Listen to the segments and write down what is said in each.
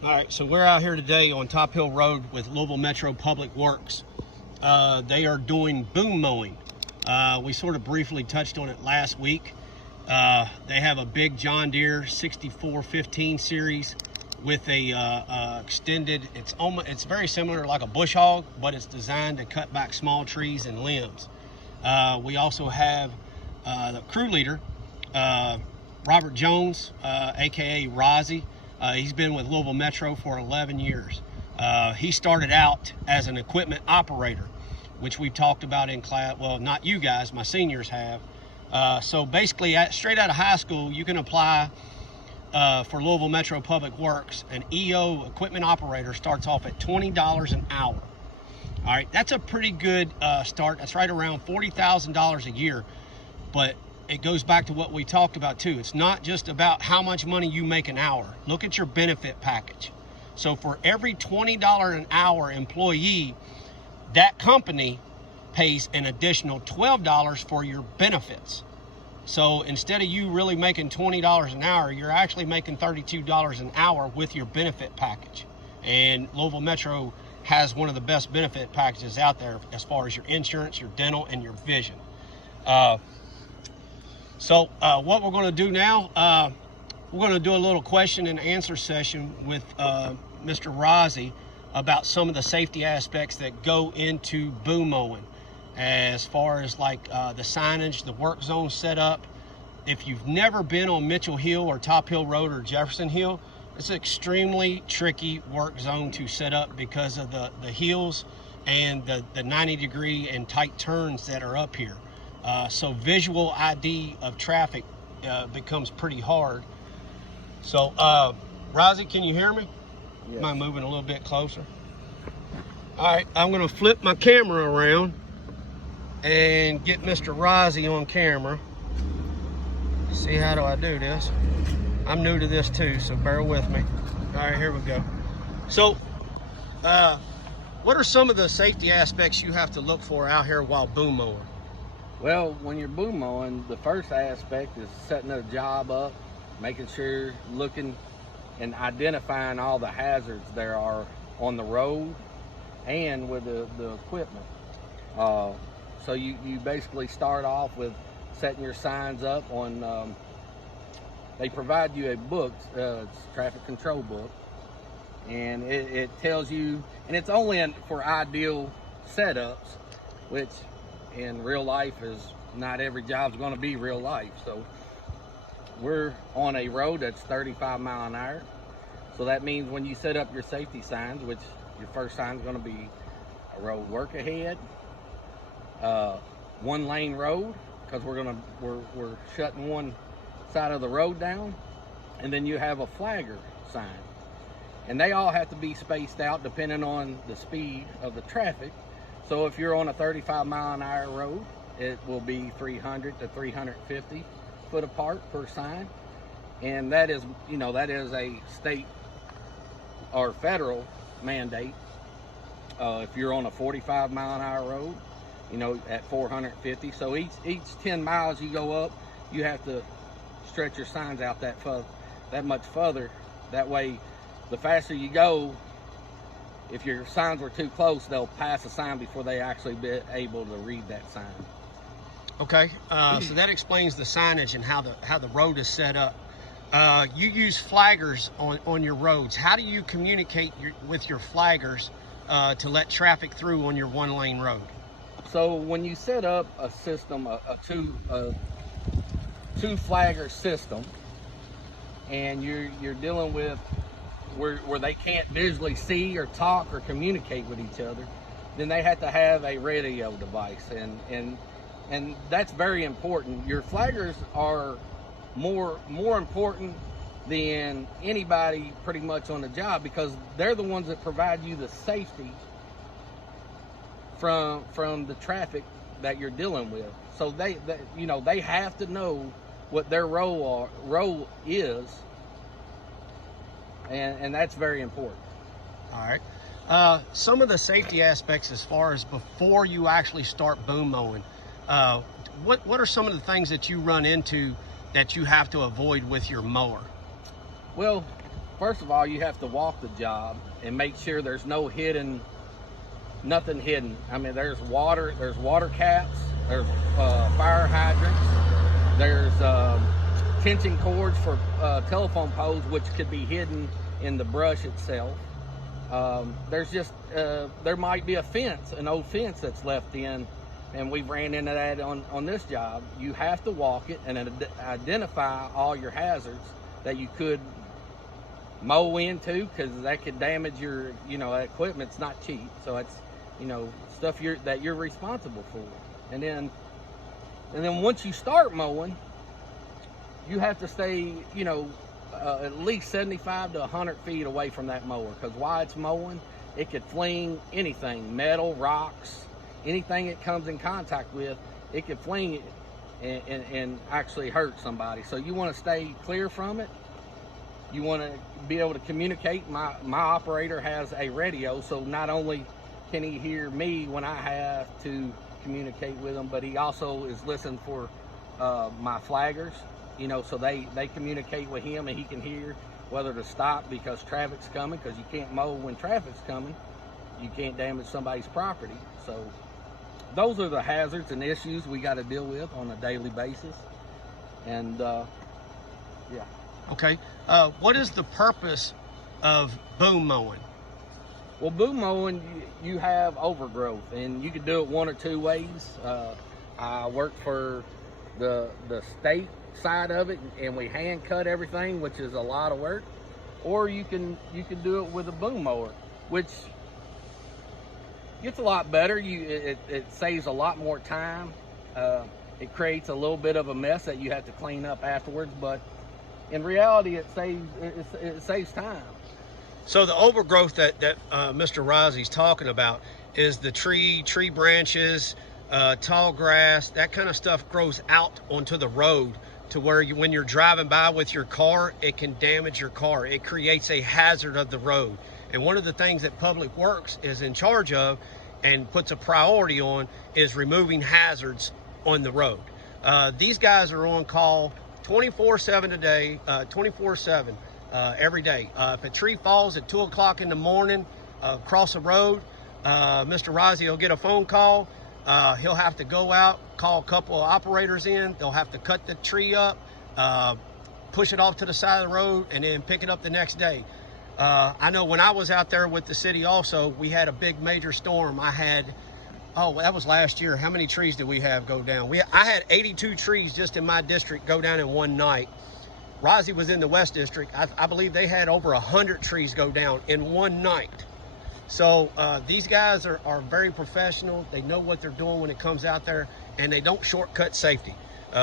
All right, so we're out here today on Top Hill Road with Louisville Metro Public Works. They are doing boom mowing. We sort of briefly touched on it last week. They have a big John Deere 6415 series with a extended, it's very similar like a bush hog, but it's designed to cut back small trees and limbs. We also have the crew leader, Robert Jones, aka Rozzy. He's been with Louisville Metro for 11 years. He started out as an equipment operator, which we've talked about in class. Well, not you guys, my seniors have. So basically, straight out of high school, you can apply for Louisville Metro Public Works. An EO, equipment operator, starts off at $20 an hour. All right, that's a pretty good start. That's right around $40,000 a year. But it goes back to what we talked about too. It's not just about how much money you make an hour. Look at your benefit package. So for every $20 an hour employee, that company pays an additional $12 for your benefits. So instead of you really making $20 an hour, you're actually making $32 an hour with your benefit package. And Louisville Metro has one of the best benefit packages out there as far as your insurance, your dental, and your vision. So what we're going to do now, we're going to do a little question and answer session with Mr. Rozzy about some of the safety aspects that go into boom mowing, as far as like the signage, the work zone setup. If you've never been on Mitchell Hill or Top Hill Road or Jefferson Hill, it's an extremely tricky work zone to set up because of the hills and the 90-degree and tight turns that are up here. So visual ID of traffic becomes pretty hard. So, Rozzy, can you hear me? Yes. Am I moving a little bit closer? All right, I'm gonna flip my camera around and get Mr. Rozzy on camera. See, how do I do this? I'm new to this too, so bear with me. All right, here we go. So, what are some of the safety aspects you have to look for out here while boom mowing? Well, when you're boom mowing, the first aspect is setting a job up, making sure, looking and identifying all the hazards there are on the road and with the equipment. So you basically start off with setting your signs up on, they provide you a book, it's a traffic control book, and it tells you, and it's only for ideal setups, which in real life is not every job's going to be real life. So we're on a road that's 35 mile an hour. So that means when you set up your safety signs, which your first sign is going to be a road work ahead, one lane road, because we're shutting one side of the road down, and then you have a flagger sign, and they all have to be spaced out depending on the speed of the traffic. So if you're on a 35 mile an hour road, it will be 300 to 350 foot apart per sign. And that is, that is a state or federal mandate. If you're on a 45 mile an hour road, at 450. So each 10 miles you go up, you have to stretch your signs out that much further. That way, the faster you go, if your signs were too close, they'll pass a sign before they actually be able to read that sign. Okay, so that explains the signage and how the road is set up. You use flaggers on your roads. How do you communicate with your flaggers to let traffic through on your one lane road? So when you set up a system, a two flagger system, and you're dealing with where they can't visually see or talk or communicate with each other, then they have to have a radio device, and that's very important. Your flaggers are more important than anybody pretty much on the job, because they're the ones that provide you the safety from the traffic that you're dealing with. So they have to know what their role is, and that's very important. All right. Some of the safety aspects as far as before you actually start boom mowing, what are some of the things that you run into that you have to avoid with your mower? Well, first of all, you have to walk the job and make sure there's nothing hidden. I mean, there's water caps, there's fire hydrants, there's tension cords for telephone poles, which could be hidden in the brush itself. There's just there might be an old fence that's left in, and we've ran into that on this job. You have to walk it and identify all your hazards that you could mow into, because that could damage your, equipment's not cheap, so it's, stuff that you're responsible for. And then once you start mowing, you have to stay, at least 75 to 100 feet away from that mower, because while it's mowing, it could fling anything, metal, rocks, anything it comes in contact with, it could fling it and actually hurt somebody. So you want to stay clear from it. You want to be able to communicate. My operator has a radio, so not only can he hear me when I have to communicate with him, but he also is listening for my flaggers, so they communicate with him, and he can hear whether to stop because traffic's coming, because you can't mow when traffic's coming. You can't damage somebody's property. So those are the hazards and issues we got to deal with on a daily basis. And yeah. Okay. What is the purpose of boom mowing? Well, boom mowing, you have overgrowth, and you can do it one or two ways. I work for the state side of it, and we hand cut everything, which is a lot of work. Or you can do it with a boom mower, which gets a lot better. It saves a lot more time. It creates a little bit of a mess that you have to clean up afterwards, but in reality, it saves time. So the overgrowth that Mr. Rozzi's talking about is the tree branches, tall grass, that kind of stuff grows out onto the road to where when you're driving by with your car, it can damage your car. It creates a hazard of the road. And one of the things that Public Works is in charge of and puts a priority on is removing hazards on the road. These guys are on call 24/7 today, 24/7 every day. If a tree falls at 2 o'clock in the morning across the road, Mr. Rozzi will get a phone call. He'll have to go out, call a couple of operators in. They'll have to cut the tree up, push it off to the side of the road, and then pick it up the next day. I know when I was out there with the city also, we had a big major storm. That was last year. How many trees did we have go down? I had 82 trees just in my district go down in one night. Rozzi was in the West District. I believe they had over 100 trees go down in one night. So these guys are very professional. They know what they're doing when it comes out there, and they don't shortcut safety.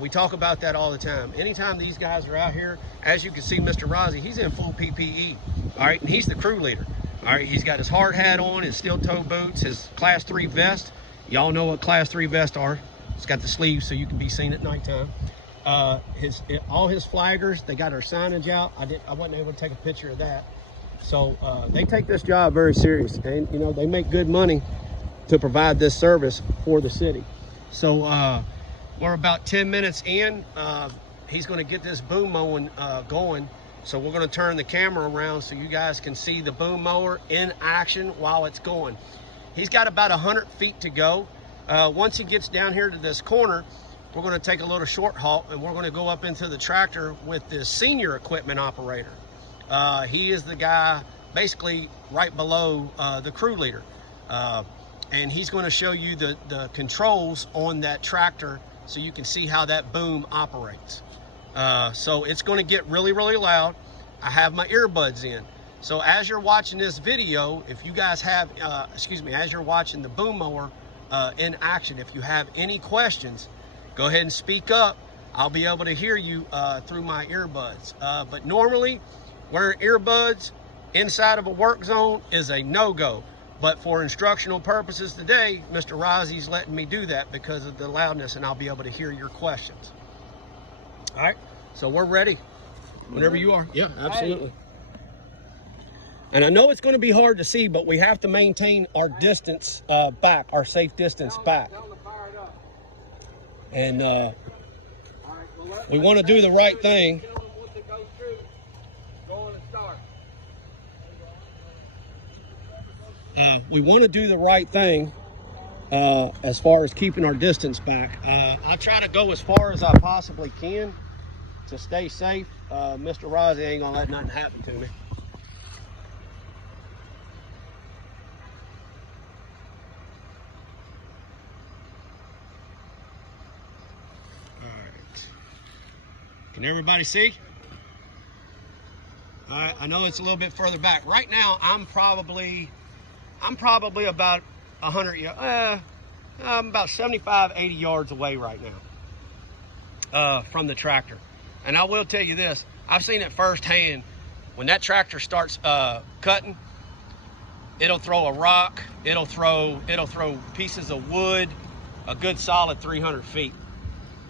We talk about that all the time. Anytime these guys are out here, as you can see, Mr. Rozzi, he's in full PPE. All right, and he's the crew leader. All right, he's got his hard hat on, his steel-toe boots, his Class 3 vest. Y'all know what Class 3 vests are. It's got the sleeves so you can be seen at nighttime. All his flaggers, they got our signage out. I wasn't able to take a picture of that. So they take this job very serious, and they make good money to provide this service for the city. So we're about 10 minutes in. He's going to get this boom mowing going. So we're going to turn the camera around so you guys can see the boom mower in action while it's going. He's got about 100 feet to go. Once he gets down here to this corner, we're going to take a little short halt, and we're going to go up into the tractor with the senior equipment operator. He is the guy basically right below the crew leader. And he's going to show you the controls on that tractor so you can see how that boom operates. So it's going to get really, really loud. I have my earbuds in. So as you're watching this video, if you guys have, as you're watching the boom mower in action, if you have any questions, go ahead and speak up. I'll be able to hear you through my earbuds. But normally, wearing earbuds inside of a work zone is a no-go. But for instructional purposes today, Mr. Rozzi's letting me do that because of the loudness, and I'll be able to hear your questions. All right, so we're ready. Whenever you are. Yeah, absolutely. And I know it's going to be hard to see, but we have to maintain our distance back, our safe distance back. And we want to do the right thing. We want to do the right thing as far as keeping our distance back. I try to go as far as I possibly can to stay safe. Mr. Rozzi ain't gonna let nothing happen to me. All right. Can everybody see? All right, I know it's a little bit further back. Right now, I'm probably about 100, I'm about 75, 80 yards away right now from the tractor. And I will tell you this, I've seen it firsthand. When that tractor starts cutting, it'll throw a rock, it'll throw pieces of wood, a good solid 300 feet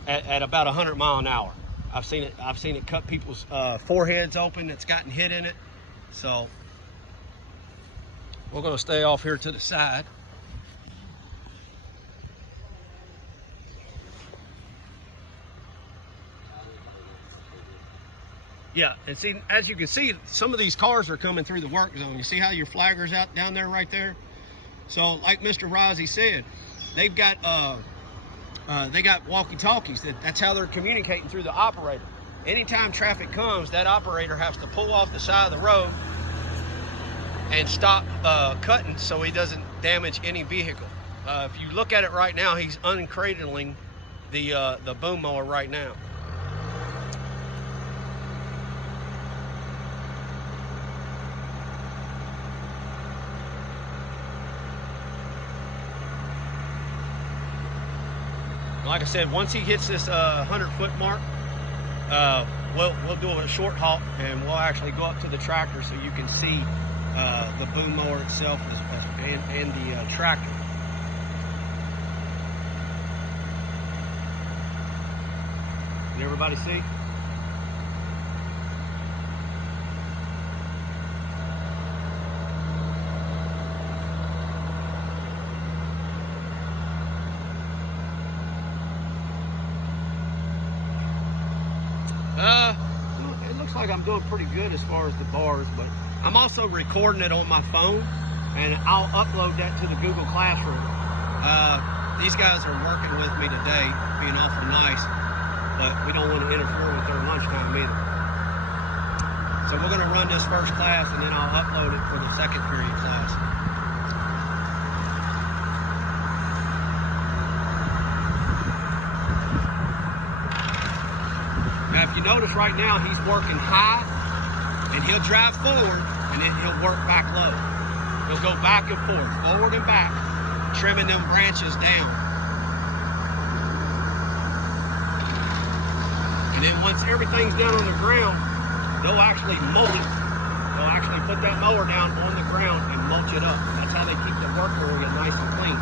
at about 100 miles an hour. I've seen it cut people's foreheads open that's gotten hit in it. So we're gonna stay off here to the side. Yeah, and see, as you can see, some of these cars are coming through the work zone. You see how your flagger's out down there right there? So like Mr. Rozzi said, they've got they got walkie-talkies. That's how they're communicating through the operator. Anytime traffic comes, that operator has to pull off the side of the road and stop cutting so he doesn't damage any vehicle. If you look at it right now, he's uncradling the boom mower right now. Like I said, once he hits this 100-foot mark, we'll do a short halt and we'll actually go up to the tractor so you can see the boom mower itself and the tractor. Can everybody see? It looks like I'm doing pretty good as far as the bars, but I'm also recording it on my phone and I'll upload that to the Google Classroom. These guys are working with me today, being awful nice, but we don't want to interfere with their lunchtime either. So we're going to run this first class and then I'll upload it for the second period class. Now, if you notice right now, he's working high, and he'll drive forward, and then he'll work back low. He'll go back and forward and back, trimming them branches down. And then once everything's down on the ground, they'll actually mulch it. They'll actually put that mower down on the ground and mulch it up. That's how they keep the work area nice and clean.